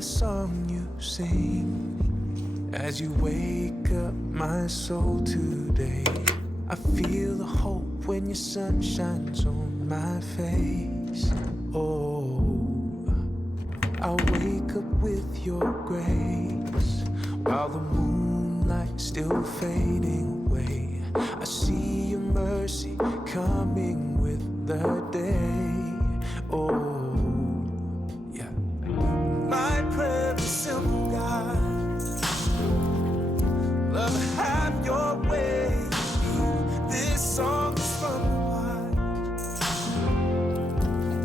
the song you sing as you wake up my soul today. I feel the hope when your sun shines on my face. Oh, I'll wake up with your grace while the moonlight's still fading away. I see your mercy coming with the day. Oh, yeah. My prayer is simple, God. Love, have your way. This song is from the heart.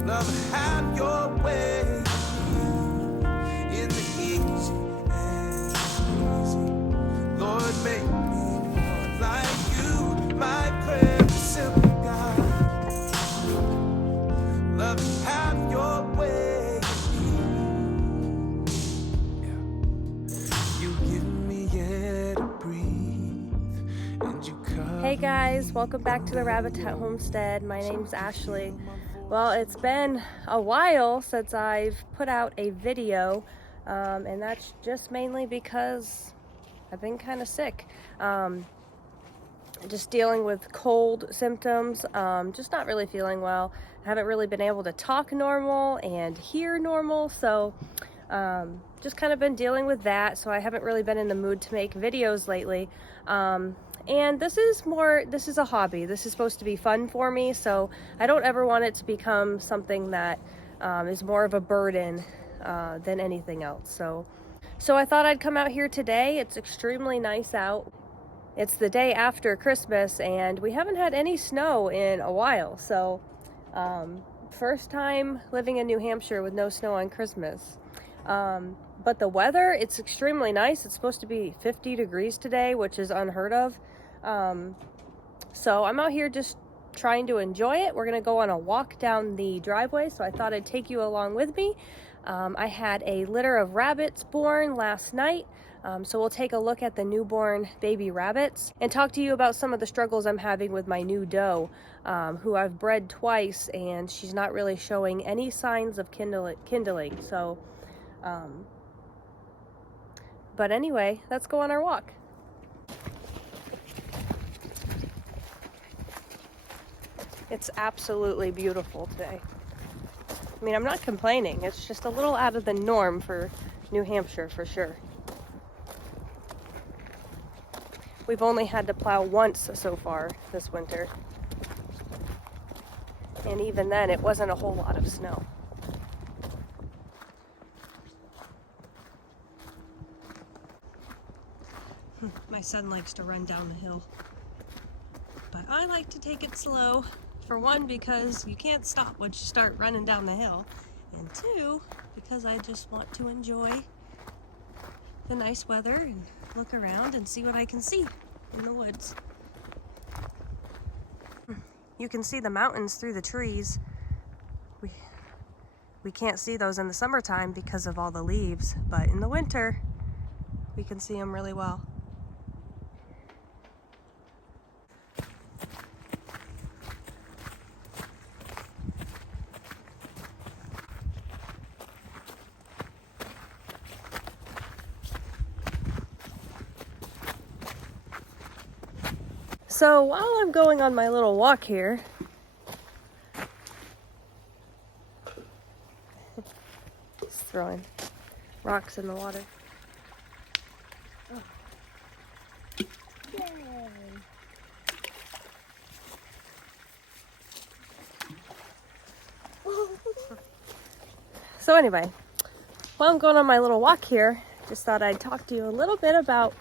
Love, have your way. In the easy and easy, Lord, make me more like you. My prayer is simple, God. Love, have your way. Yeah. You give me air to breathe, and you cover. Hey guys, welcome back to the Rabbitat Homestead. My name's Ashley. Well, it's been a while since I've put out a video, and that's just mainly because I've been kind of sick. Just dealing with cold symptoms, just not really feeling well. I haven't really been able to talk normal and hear normal, so just kind of been dealing with that, so I haven't really been in the mood to make videos lately. And this is a hobby. This is supposed to be fun for me, so I don't ever want it to become something that is more of a burden than anything else. So I thought I'd come out here today. It's extremely nice out. It's the day after Christmas, and we haven't had any snow in a while. So first time living in New Hampshire with no snow on Christmas. But the weather, it's extremely nice. It's supposed to be 50 degrees today, which is unheard of. So I'm out here just trying to enjoy it. We're gonna go on a walk down the driveway, so I thought I'd take you along with me. I had a litter of rabbits born last night, so we'll take a look at the newborn baby rabbits and talk to you about some of the struggles I'm having with my new doe, who I've bred twice, and she's not really showing any signs of kindling. So but anyway, let's go on our walk. It's absolutely beautiful today. I mean, I'm not complaining. It's just a little out of the norm for New Hampshire, for sure. We've only had to plow once so far this winter. And even then, it wasn't a whole lot of snow. My son likes to run down the hill, but I like to take it slow. For one, because you can't stop once you start running down the hill, and two, because I just want to enjoy the nice weather and look around and see what I can see in the woods. You can see the mountains through the trees. We can't see those in the summertime because of all the leaves, but in the winter we can see them really well. So while I'm going on my little walk here, just throwing rocks in the water. Oh. Yay. So anyway, while I'm going on my little walk here, just thought I'd talk to you a little bit about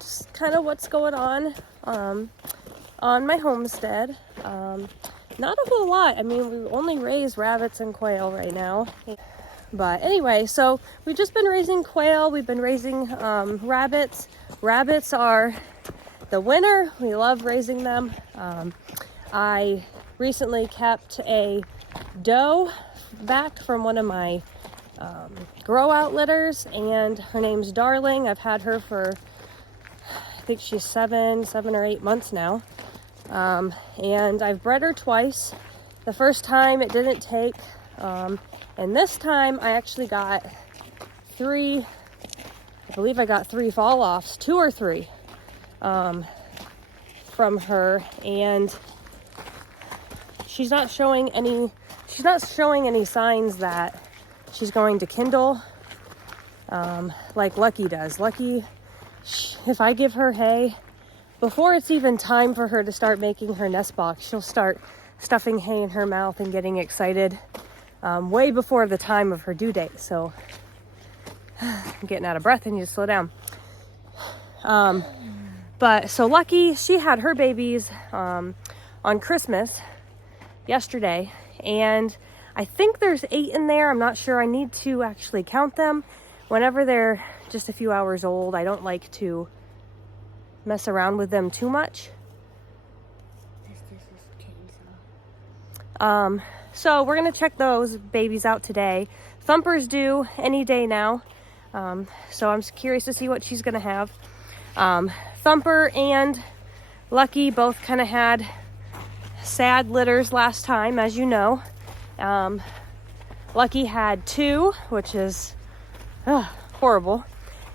just kind of what's going on my homestead. Not a whole lot. I mean, we only raise rabbits and quail right now. But anyway, so we've just been raising quail. We've been raising rabbits. Rabbits are the winner. We love raising them. I recently kept a doe back from one of my grow out litters, and her name's Darling. I've had her for, I think she's 7 or 8 months now. And I've bred her twice. The first time it didn't take, and this time I actually got I believe I got 3 fall offs, 2 or 3, from her, and she's not showing any signs that she's going to kindle, like Lucky does. Lucky, if I give her hay, before it's even time for her to start making her nest box, she'll start stuffing hay in her mouth and getting excited, way before the time of her due date. So I'm getting out of breath. I need to slow down. But so Lucky, she had her babies on Christmas yesterday, and I think there's 8 in there. I'm not sure. I need to actually count them. Whenever they're just a few hours old, I don't like to mess around with them too much. So we're gonna check those babies out today. Thumper's due any day now, so I'm curious to see what she's gonna have. Thumper and Lucky both kind of had sad litters last time, as you know. Lucky had 2, which is horrible,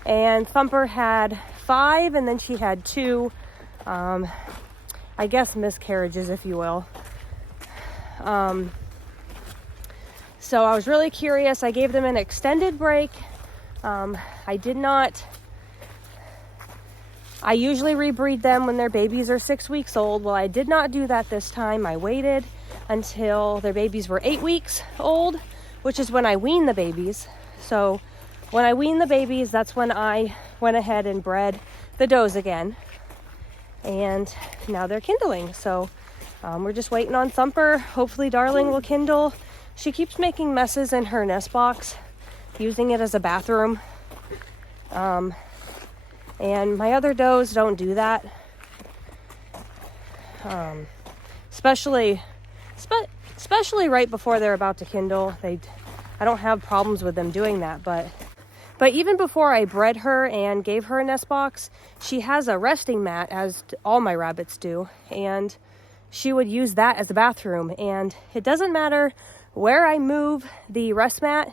and Thumper had 5, and then she had 2, I guess miscarriages, if you will. So I was really curious. I gave them an extended break. I usually rebreed them when their babies are 6 weeks old. Well, I did not do that this time. I waited until their babies were 8 weeks old, which is when I wean the babies. So when I wean the babies, that's when I went ahead and bred the does again. And now they're kindling. So we're just waiting on Thumper. Hopefully Darling will kindle. She keeps making messes in her nest box, using it as a bathroom. And my other does don't do that. Especially right before they're about to kindle. I don't have problems with them doing that, but even before I bred her and gave her a nest box, she has a resting mat, as all my rabbits do, and she would use that as a bathroom. And it doesn't matter where I move the rest mat,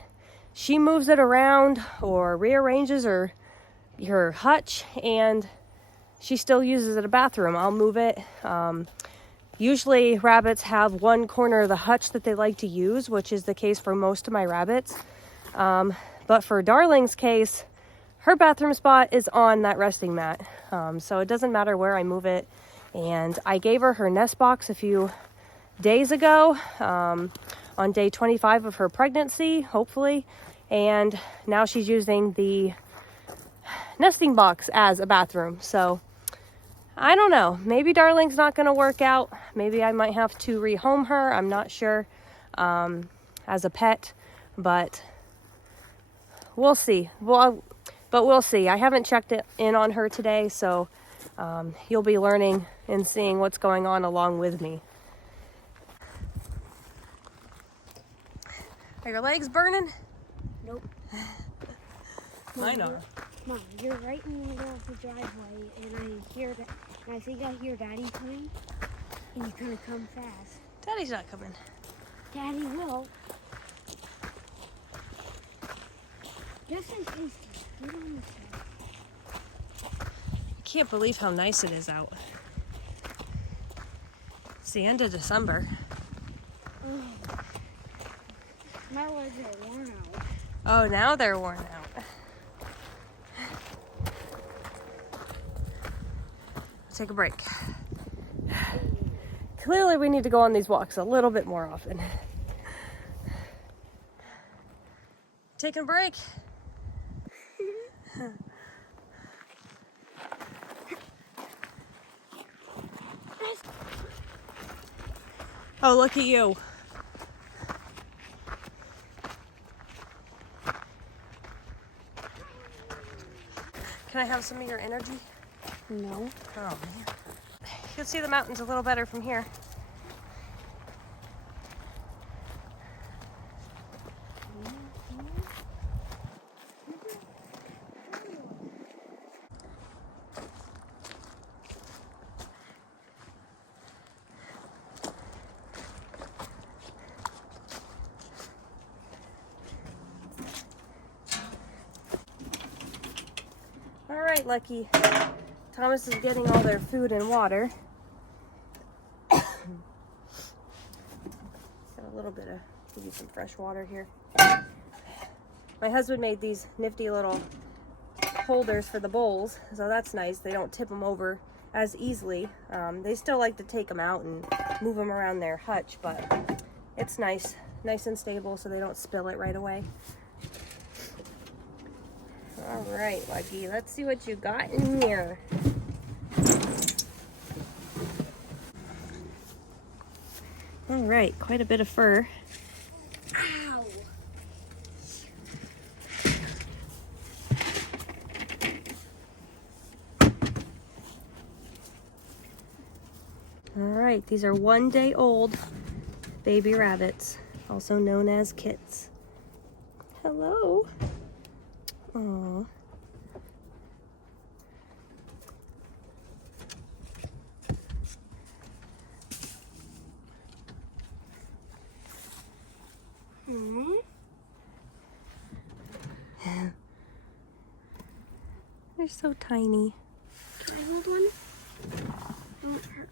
she moves it around or rearranges her hutch, and she still uses it as a bathroom. I'll move it. Usually rabbits have one corner of the hutch that they like to use, which is the case for most of my rabbits. But for Darling's case, her bathroom spot is on that resting mat. So it doesn't matter where I move it. And I gave her nest box a few days ago, on day 25 of her pregnancy, hopefully. And now she's using the nesting box as a bathroom. So I don't know. Maybe Darling's not going to work out. Maybe I might have to rehome her. I'm not sure, as a pet, but we'll see. But we'll see. I haven't checked in on her today, so you'll be learning and seeing what's going on along with me. Are your legs burning? Nope. Mine are. Mom, you're right in the middle of the driveway, and I think I hear Daddy coming, and you're gonna come fast. Daddy's not coming. Daddy will. Just in case, get on the side. I can't believe how nice it is out. It's the end of December. Oh. My legs are worn out. Oh, now they're worn out. Take a break. Clearly we need to go on these walks a little bit more often. Taking a break. Oh, look at you. Can I have some of your energy? No. Oh, man. You can see the mountains a little better from here. right, Lucky. Thomas is getting all their food and water. Got a little bit of, give you some fresh water here. My husband made these nifty little holders for the bowls, so that's nice. They don't tip them over as easily. They still like to take them out and move them around their hutch, but it's nice and stable so they don't spill it right away. All right, Lucky, let's see what you got in here. All right, quite a bit of fur. Ow! All right, these are 1 day old baby rabbits, also known as kits. Hello. Aww. They're so tiny. Can I hold one? Don't hurt.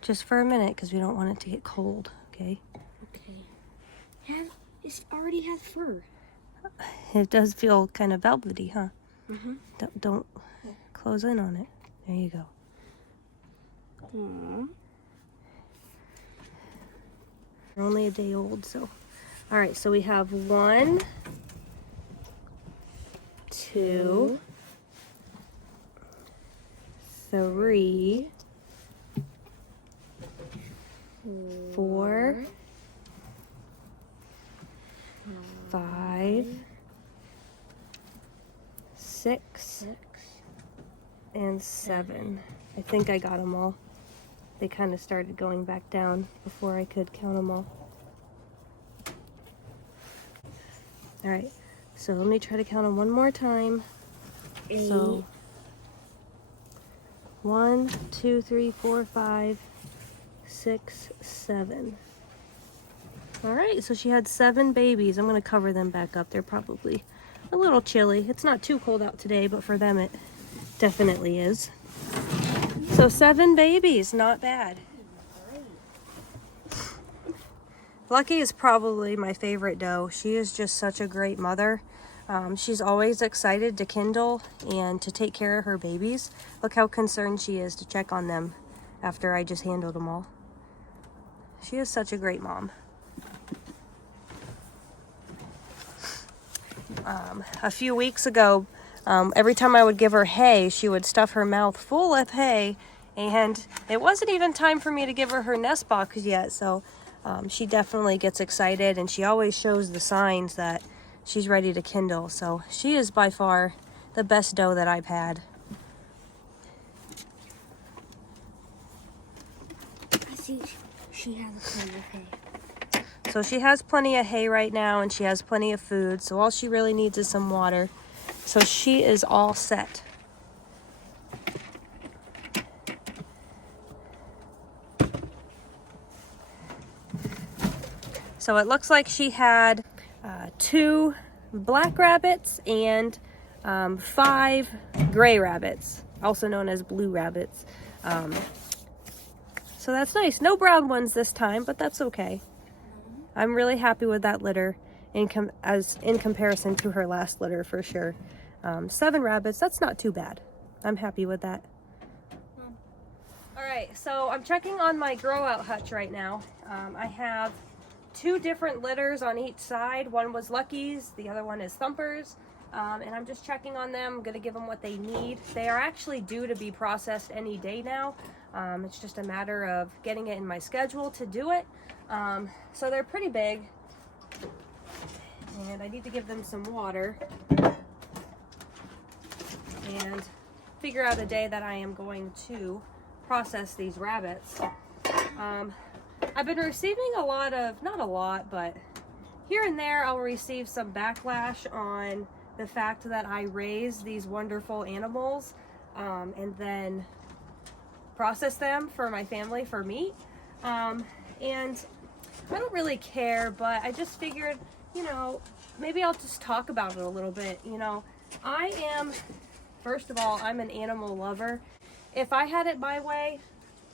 Just for a minute, because we don't want it to get cold, okay? Okay. It already has fur. It does feel kind of velvety, huh? Mm-hmm. Don't close in on it. There you go. Aww. They're only a day old, so. All right, so we have 1, 2, 3, 4, 5, 6, and 7. I think I got them all. They kind of started going back down before I could count them all. All right, so let me try to count them one more time. 8. So 1, 2, 3, 4, 5, 6, 7. All right, so she had 7 babies. I'm gonna cover them back up. They're probably a little chilly. It's not too cold out today, but for them it definitely is. So 7 babies, not bad. Lucky is probably my favorite doe. She is just such a great mother. She's always excited to kindle and to take care of her babies. Look how concerned she is to check on them after I just handled them all. She is such a great mom. A few weeks ago, every time I would give her hay, she would stuff her mouth full of hay, and it wasn't even time for me to give her her nest box yet, so she definitely gets excited, and she always shows the signs that she's ready to kindle. So she is by far the best doe that I've had. I see she has a plenty of hay. So she has plenty of hay right now, and she has plenty of food, so all she really needs is some water. So she is all set. So it looks like she had 2 black rabbits and 5 gray rabbits, also known as blue rabbits. So that's nice. No brown ones this time, but that's okay. I'm really happy with that litter in comparison to her last litter for sure. 7 rabbits, that's not too bad. I'm happy with that. All right, so I'm checking on my grow out hutch right now. I have 2 different litters on each side. One was Lucky's, the other one is Thumper's. And I'm just checking on them. I'm gonna give them what they need. They are actually due to be processed any day now. It's just a matter of getting it in my schedule to do it. So they're pretty big, and I need to give them some water and figure out a day that I am going to process these rabbits. I've been receiving a lot of, not a lot, but here and there I'll receive some backlash on the fact that I raise these wonderful animals and then process them for my family for meat. And I don't really care, but I just figured, you know, maybe I'll just talk about it a little bit. You know, I am First of all, I'm an animal lover. If I had it my way,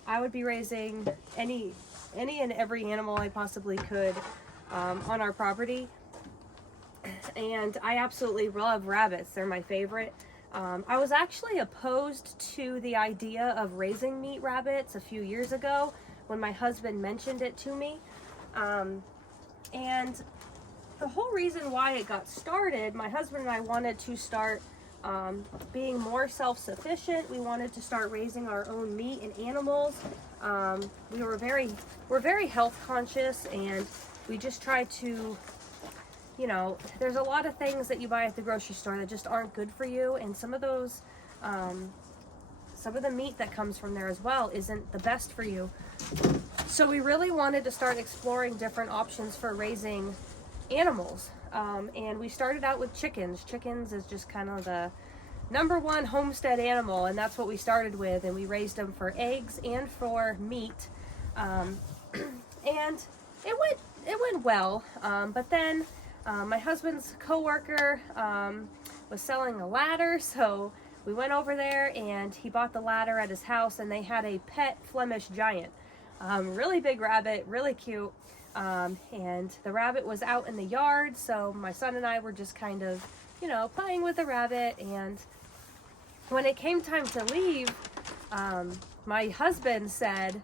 I would be raising any and every animal I possibly could on our property. And I absolutely love rabbits. They're my favorite. I was actually opposed to the idea of raising meat rabbits a few years ago when my husband mentioned it to me. And the whole reason why it got started, my husband and I wanted to start being more self-sufficient. We wanted to start raising our own meat and animals. We're very health conscious, and we just try to, you know, there's a lot of things that you buy at the grocery store that just aren't good for you, and some of the meat that comes from there as well isn't the best for you. So we really wanted to start exploring different options for raising animals. And we started out with chickens. Chickens is just kind of the #1 homestead animal, and that's what we started with, and we raised them for eggs and for meat. And it went well, but then my husband's coworker was selling a ladder, so we went over there and he bought the ladder at his house, and they had a pet Flemish giant. Really big rabbit, really cute. And the rabbit was out in the yard, so my son and I were just kind of, you know, playing with the rabbit. And when it came time to leave, my husband said,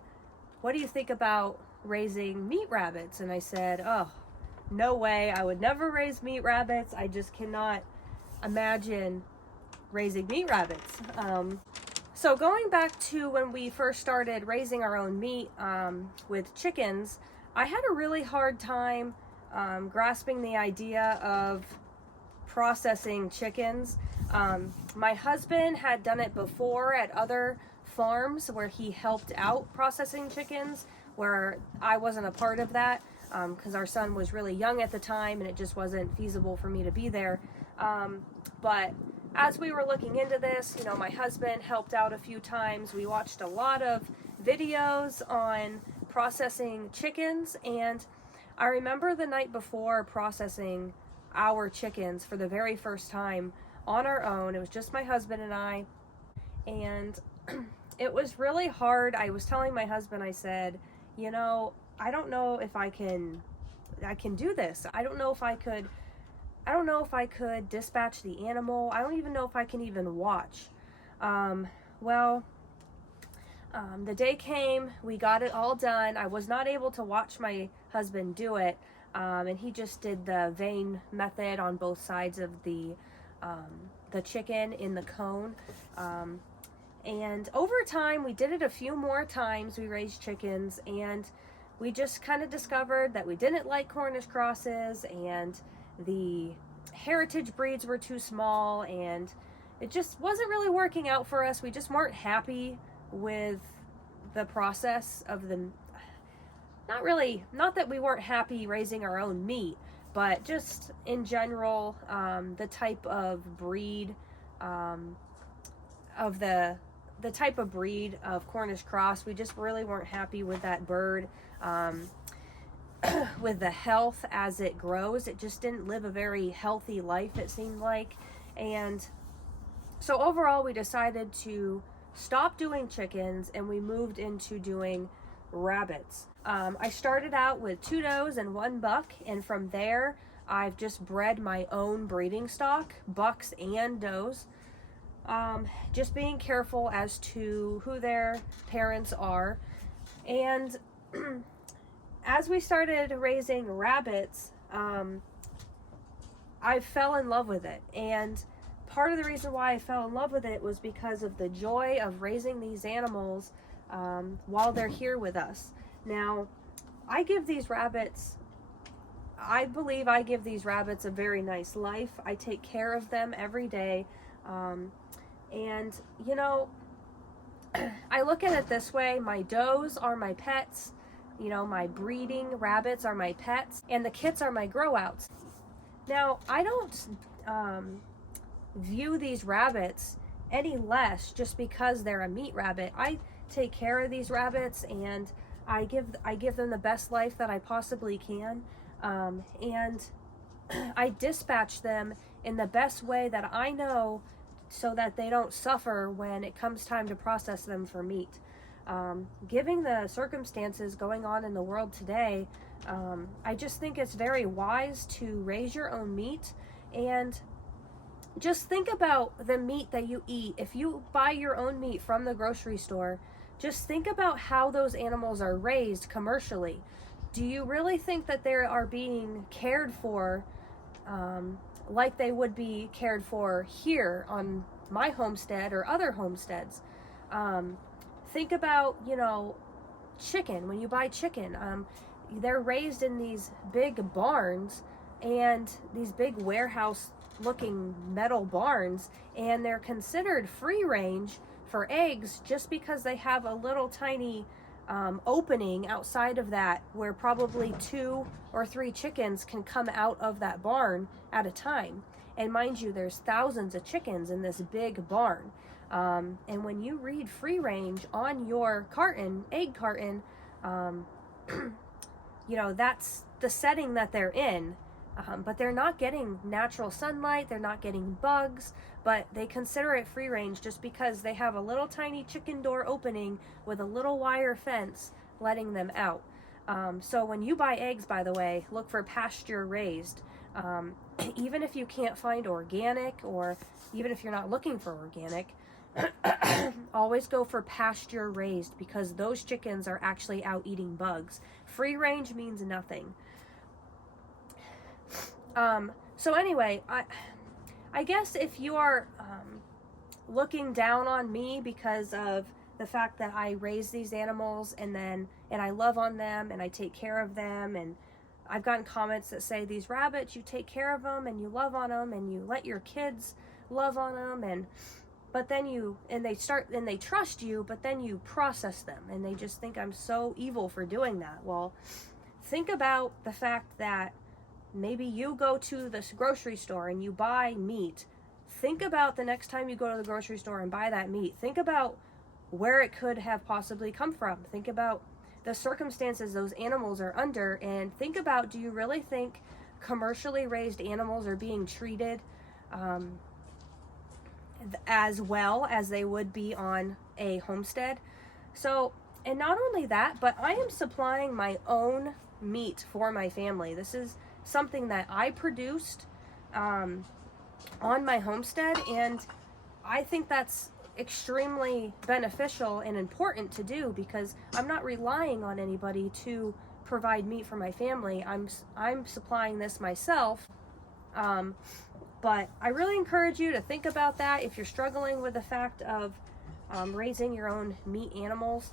"What do you think about raising meat rabbits?" And I said, "Oh, no way, I would never raise meat rabbits. I just cannot imagine raising meat rabbits." So going back to when we first started raising our own meat with chickens, I had a really hard time grasping the idea of processing chickens. My husband had done it before at other farms where he helped out processing chickens, where I wasn't a part of that because our son was really young at the time and it just wasn't feasible for me to be there. But as we were looking into this, you know, my husband helped out a few times. We watched a lot of videos on processing chickens, and I remember the night before processing our chickens for the very first time on our own. It was just my husband and I, and it was really hard. I was telling my husband, I said, you know, I don't know if I can do this. I don't know if I could dispatch the animal. I don't even know if I can even watch. The day came, we got it all done. I was not able to watch my husband do it, and he just did the vein method on both sides of the chicken in the cone. And over time, we did it a few more times. We raised chickens, and we just kind of discovered that we didn't like Cornish crosses, and the heritage breeds were too small, and it just wasn't really working out for us. We just weren't happy with the process of them. Not that we weren't happy raising our own meat, but just in general, the type of breed the type of breed of Cornish cross, we just really weren't happy with that bird. With the health as it grows, it just didn't live a very healthy life, it seemed like. And so overall, we decided to stop doing chickens, and we moved into doing rabbits. I started out with 2 does and 1 buck, and from there I've just bred my own breeding stock, bucks and does, just being careful as to who their parents are. And as we started raising rabbits, I fell in love with it. And part of the reason why I fell in love with it was because of the joy of raising these animals while they're here with us. Now, I believe I give these rabbits a very nice life. I take care of them every day. And, you know, I look at it this way. My does are my pets. You know, my breeding rabbits are my pets, and the kits are my grow outs. Now, I don't view these rabbits any less just because they're a meat rabbit. I take care of these rabbits, and I give them the best life that I possibly can, and I dispatch them in the best way that I know so that they don't suffer when it comes time to process them for meat. Given the circumstances going on in the world today, I just think it's very wise to raise your own meat. And just think about the meat that you eat. If you buy your own meat from the grocery store, just think about how those animals are raised commercially. Do you really think that they are being cared for like they would be cared for here on my homestead or other homesteads? Think about, chicken. When you buy chicken, they're raised in these big barns and these big warehouse looking metal barns, and they're considered free range for eggs just because they have a little tiny opening outside of that where probably 2 or 3 chickens can come out of that barn at a time. And mind you, there's thousands of chickens in this big barn. And when you read free range on your egg carton, that's the setting that they're in. But they're not getting natural sunlight, they're not getting bugs, but they consider it free range just because they have a little tiny chicken door opening with a little wire fence letting them out. So when you buy eggs, by the way, look for pasture raised. Even if you can't find organic, or even if you're not looking for organic, always go for pasture raised, because those chickens are actually out eating bugs. Free range means nothing. So anyway, I guess if you are looking down on me because of the fact that I raise these animals and I love on them and I take care of them, and I've gotten comments that say, these rabbits, you take care of them and you love on them and you let your kids love on them, but then they trust you, but then you process them and they just think I'm so evil for doing that. Well, think about the fact that maybe you go to this grocery store and you buy meat. Think about the next time you go to the grocery store and buy that meat. Think about where it could have possibly come from. Think about the circumstances those animals are under, and think about, do you really think commercially raised animals are being treated as well as they would be on a homestead? So, and not only that, but I am supplying my own meat for my family. This is something that I produced on my homestead, and I think that's extremely beneficial and important to do, because I'm not relying on anybody to provide meat for my family. I'm supplying this myself. But I really encourage you to think about that if you're struggling with the fact of raising your own meat animals.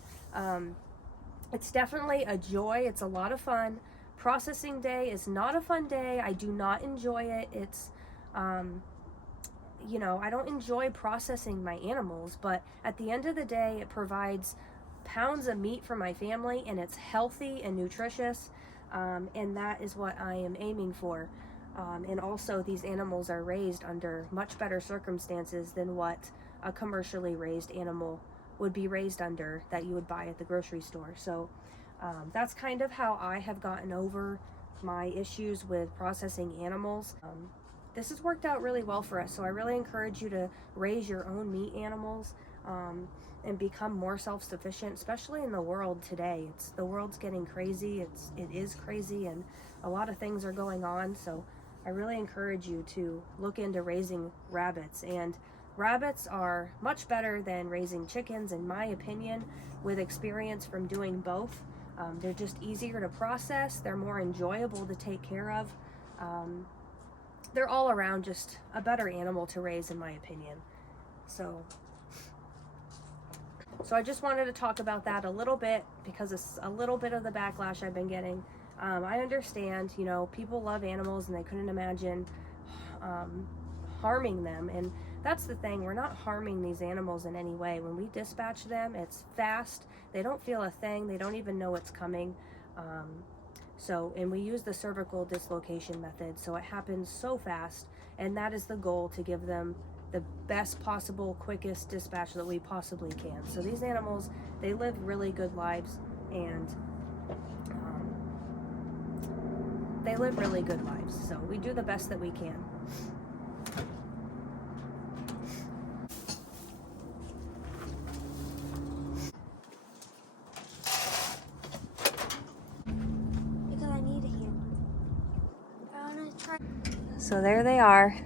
It's definitely a joy. It's a lot of fun. Processing day is not a fun day. I do not enjoy it. It's, I don't enjoy processing my animals, but at the end of the day, it provides pounds of meat for my family, and it's healthy and nutritious, and that is what I am aiming for. And also, these animals are raised under much better circumstances than what a commercially raised animal would be raised under that you would buy at the grocery store. So that's kind of how I have gotten over my issues with processing animals. This has worked out really well for us, so I really encourage you to raise your own meat animals and become more self-sufficient, especially in the world today. The world's getting crazy. It is crazy, and a lot of things are going on, so I really encourage you to look into raising rabbits. And rabbits are much better than raising chickens, in my opinion, with experience from doing both. They're just easier to process. They're more enjoyable to take care of. They're all around just a better animal to raise, in my opinion. So I just wanted to talk about that a little bit, because it's a little bit of the backlash I've been getting. I understand, people love animals and they couldn't imagine harming them. And that's the thing, we're not harming these animals in any way. When we dispatch them, it's fast. They don't feel a thing. They don't even know it's coming. And we use the cervical dislocation method, so it happens so fast, and that is the goal, to give them the best possible, quickest dispatch that we possibly can. So these animals, they live really good lives, and they live really good lives. So we do the best that we can. So there they are,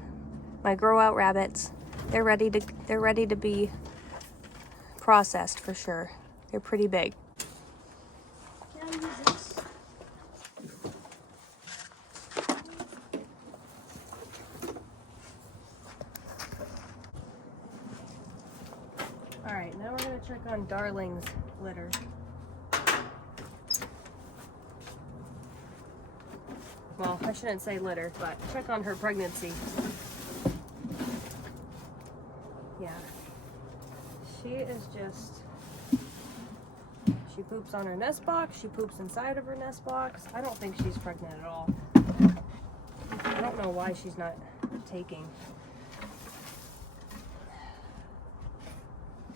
my grow out rabbits. They're ready to be processed for sure. They're pretty big. Can I use this? All right, now we're gonna check on Darling's litter. Well, I shouldn't say litter, but check on her pregnancy. Yeah. She is just, she poops on her nest box, she poops inside of her nest box. I don't think she's pregnant at all. I don't know why she's not taking.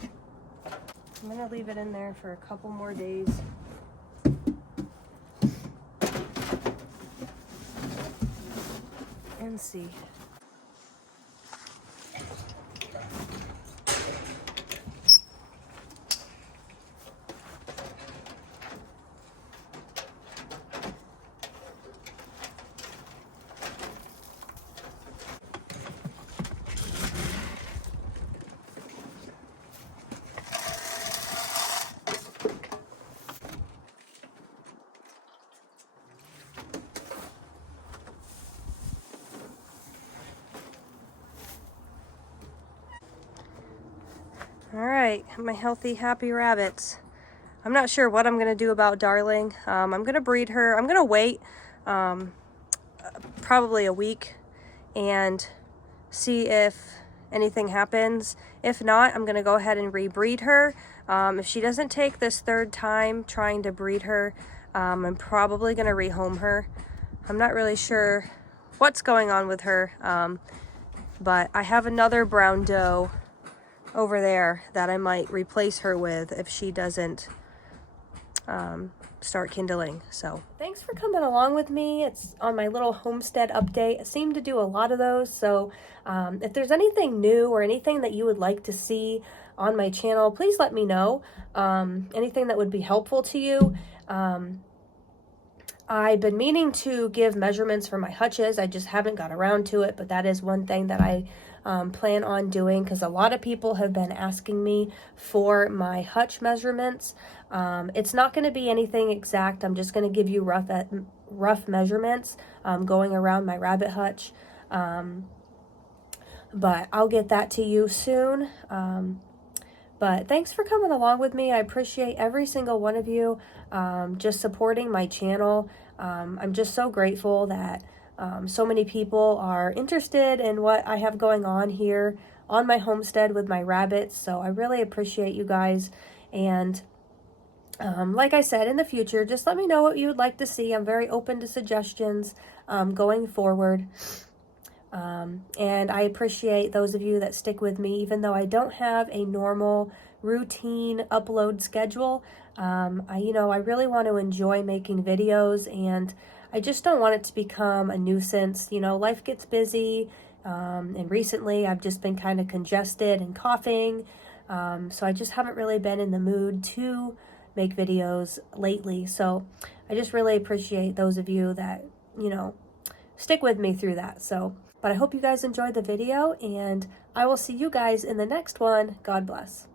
I'm gonna leave it in there for a couple more days. And see. All right, my healthy, happy rabbits. I'm not sure what I'm gonna do about Darling. I'm gonna breed her. I'm gonna wait probably a week and see if anything happens. If not, I'm gonna go ahead and rebreed her. If she doesn't take this third time trying to breed her, I'm probably gonna rehome her. I'm not really sure what's going on with her, but I have another brown doe over there that I might replace her with if she doesn't start kindling. So thanks for coming along with me. It's on my little homestead update. I seem to do a lot of those. So if there's anything new or anything that you would like to see on my channel, please let me know. Anything that would be helpful to you. I've been meaning to give measurements for my hutches. I just haven't got around to it, but that is one thing that I plan on doing because a lot of people have been asking me for my hutch measurements. It's not going to be anything exact. I'm just going to give you rough measurements going around my rabbit hutch. But I'll get that to you soon. But thanks for coming along with me. I appreciate every single one of you just supporting my channel. I'm just so grateful that so many people are interested in what I have going on here on my homestead with my rabbits. So I really appreciate you guys. And like I said, in the future, just let me know what you would like to see. I'm very open to suggestions going forward. And I appreciate those of you that stick with me, even though I don't have a normal routine upload schedule. I really want to enjoy making videos, and I just don't want it to become a nuisance. You know, life gets busy, and recently I've just been kind of congested and coughing, so I just haven't really been in the mood to make videos lately. So I just really appreciate those of you that, stick with me through that. But I hope you guys enjoyed the video, and I will see you guys in the next one. God bless.